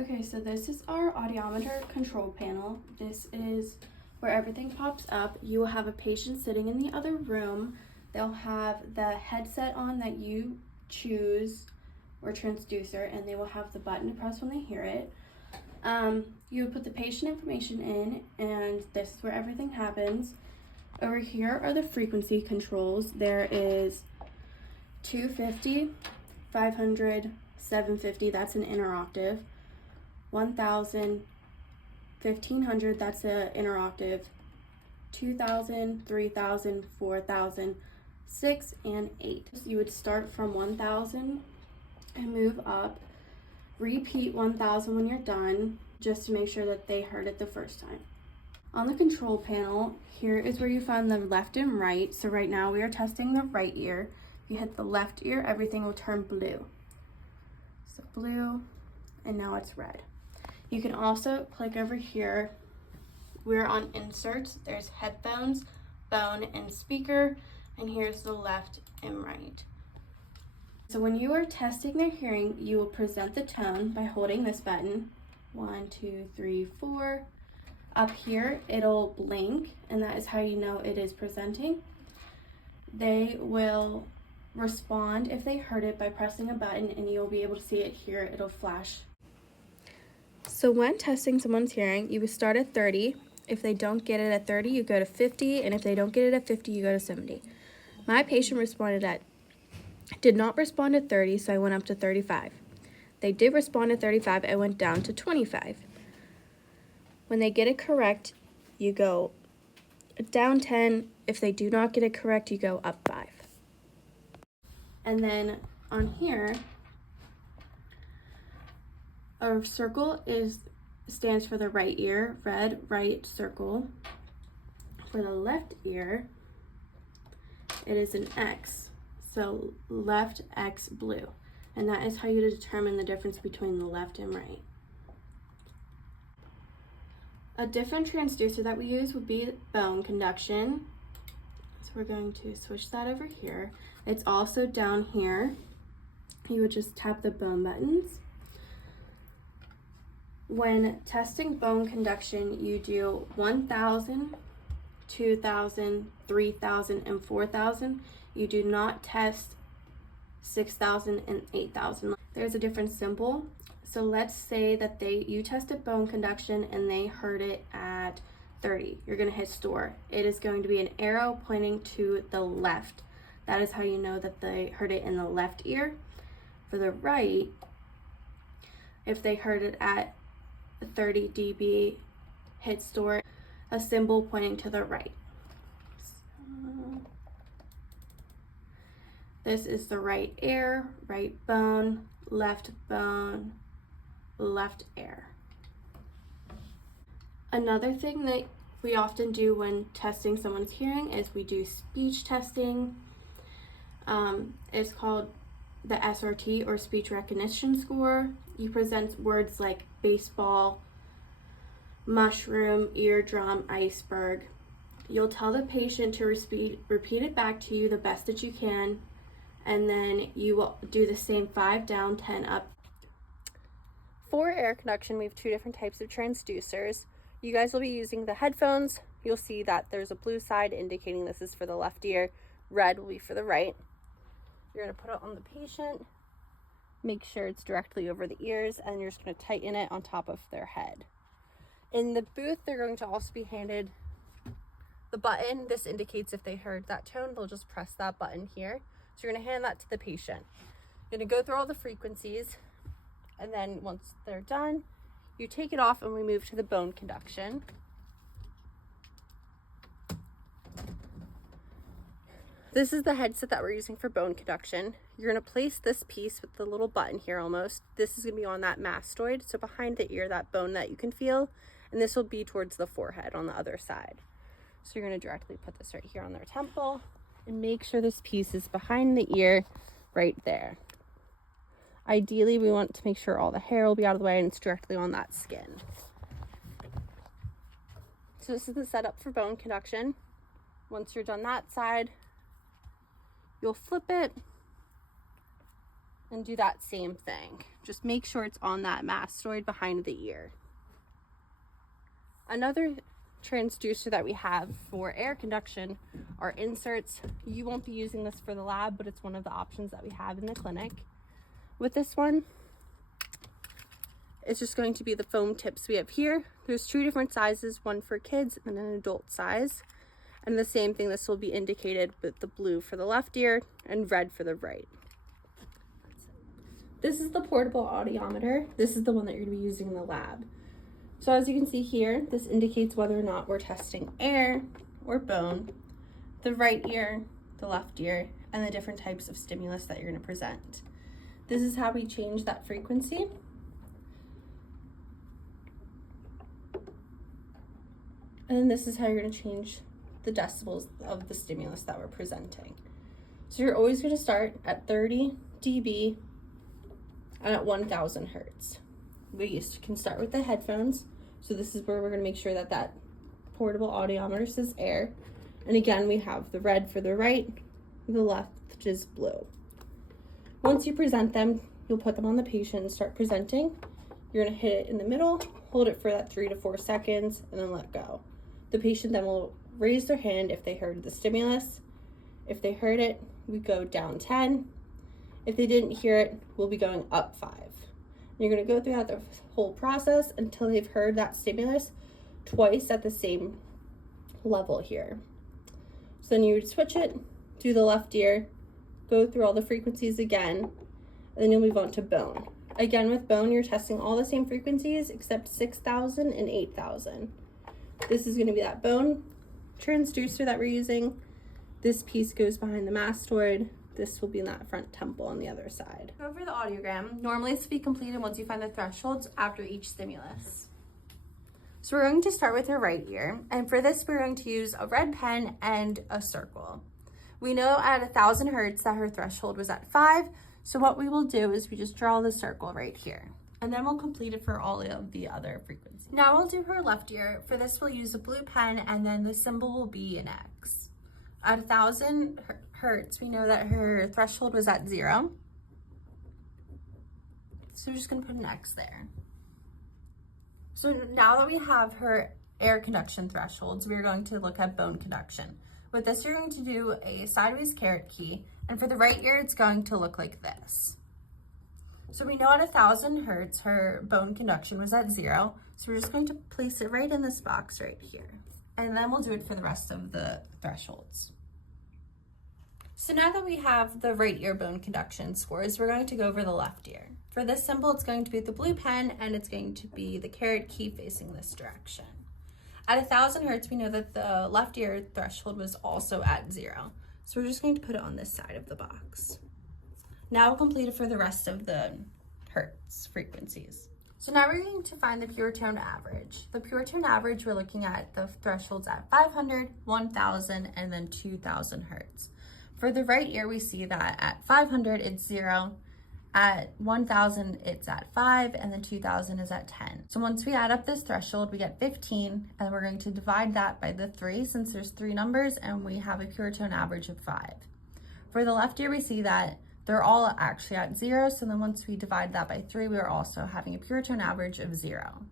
Okay, so this is our audiometer control panel. This is where everything pops up. You will have a patient sitting in the other room. They'll have the headset on that you choose, or transducer, and they will have the button to press when they hear it. You would put the patient information in, and this is where everything happens. Over here are the frequency controls. There is 250, 500, 750, that's an inner octave. 1000, 1500, that's an inner octave. 2000, 3000, 4000, 6, and 8. So you would start from 1000 and move up. Repeat 1000 when you're done, just to make sure that they heard it the first time. On the control panel, here is where you find the left and right. So right now we are testing the right ear. If you hit the left ear, everything will turn blue. So blue, and now it's red. You can also click over here. We're on inserts. There's headphones, phone, and speaker, and here's the left and right. So when you are testing their hearing, you will present the tone by holding this button. 1, 2, 3, 4. Up here, it'll blink, and that is how you know it is presenting. They will respond if they heard it by pressing a button, and you'll be able to see it here. It'll flash. So when testing someone's hearing, you would start at 30. If they don't get it at 30, you go to 50, and if they don't get it at 50, you go to 70. My patient did not respond at 30, so I went up to 35. They did respond at 35, I went down to 25. When they get it correct, you go down 10. If they do not get it correct, you go up 5. And then on here, a circle stands for the right ear, red, right circle. For the left ear, it is an X, so left X blue. And that is how you determine the difference between the left and right. A different transducer that we use would be bone conduction. So we're going to switch that over here. It's also down here. You would just tap the bone buttons. When testing bone conduction, you do 1000, 2000, 3000, and 4000. You do not test 6000 and 8000. There's a different symbol. So let's say that you tested bone conduction and they heard it at 30. You're going to hit store. It is going to be an arrow pointing to the left. That is how you know that they heard it in the left ear. For the right, if they heard it at 30 dB, hit store, a symbol pointing to the right. So, this is the right ear, right bone, left ear. Another thing that we often do when testing someone's hearing is we do speech testing. It's called the SRT, or speech recognition score. You present words like baseball, mushroom, eardrum, iceberg. You'll tell the patient to repeat it back to you the best that you can, and then you will do the same 5 down, 10 up. For air conduction, we have 2 different types of transducers. You guys will be using the headphones. You'll see that there's a blue side indicating this is for the left ear. Red will be for the right. You're going to put it on the patient, make sure it's directly over the ears, and you're just going to tighten it on top of their head. In the booth, they're going to also be handed the button. This indicates if they heard that tone, they'll just press that button here. So you're going to hand that to the patient. You're going to go through all the frequencies, and then once they're done, you take it off and we move to the bone conduction. This is the headset that we're using for bone conduction. You're going to place this piece with the little button here almost. This is going to be on that mastoid, so behind the ear, that bone that you can feel, and this will be towards the forehead on the other side. So you're going to directly put this right here on their temple and make sure this piece is behind the ear right there. Ideally, we want to make sure all the hair will be out of the way and it's directly on that skin. So this is the setup for bone conduction. Once you're done that side, you'll flip it and do that same thing. Just make sure it's on that mastoid behind the ear. Another transducer that we have for air conduction are inserts. You won't be using this for the lab, but it's one of the options that we have in the clinic. With this one, it's just going to be the foam tips we have here. There's 2 different sizes, one for kids and an adult size. And the same thing, this will be indicated with the blue for the left ear and red for the right. This is the portable audiometer. This is the one that you're going to be using in the lab. So as you can see here, this indicates whether or not we're testing air or bone, the right ear, the left ear, and the different types of stimulus that you're going to present. This is how we change that frequency. And then this is how you're going to change the decibels of the stimulus that we're presenting. So you're always going to start at 30 dB and at 1000 hertz. We can start with the headphones. So this is where we're going to make sure that that portable audiometer says air. And again, we have the red for the right, the left is blue. Once you present them, you'll put them on the patient and start presenting. You're going to hit it in the middle, hold it for that 3 to 4 seconds, and then let go. The patient then will raise their hand if they heard the stimulus. If they heard it, we go down 10. If they didn't hear it, we'll be going up 5. You're going to go throughout the whole process until they've heard that stimulus twice at the same level here. So then you would switch it, do the left ear, go through all the frequencies again, and then you'll move on to bone. Again, with bone, you're testing all the same frequencies except 6,000 and 8,000. This is going to be that bone transducer that we're using. This piece goes behind the mastoid. This will be in that front temple on the other side. Go over the audiogram. Normally it's to be completed once you find the thresholds after each stimulus. So we're going to start with her right ear. And for this, we're going to use a red pen and a circle. We know at 1000 hertz that her threshold was at 5. So what we will do is we just draw the circle right here. And then we'll complete it for all of the other frequencies. Now we'll do her left ear. For this, we'll use a blue pen and then the symbol will be an X. At 1000 hertz, we know that her threshold was at 0. So we're just gonna put an X there. So now that we have her air conduction thresholds, we're going to look at bone conduction. With this, you're going to do a sideways caret key, and for the right ear, it's going to look like this. So we know at 1000 hertz, her bone conduction was at 0. So we're just going to place it right in this box right here. And then we'll do it for the rest of the thresholds. So now that we have the right ear bone conduction scores, we're going to go over the left ear. For this symbol, it's going to be the blue pen and it's going to be the caret key facing this direction. At 1000 hertz, we know that the left ear threshold was also at 0. So we're just going to put it on this side of the box. Now we'll complete it for the rest of the hertz frequencies. So now we're going to find the pure tone average. The pure tone average, we're looking at the thresholds at 500, 1000, and then 2000 hertz. For the right ear, we see that at 500, it's 0. At 1000, it's at 5, and then 2000 is at 10. So once we add up this threshold, we get 15, and we're going to divide that by the 3 since there's 3 numbers, and we have a pure tone average of 5. For the left ear, we see that they're all actually at 0, so then once we divide that by 3, we are also having a pure tone average of 0.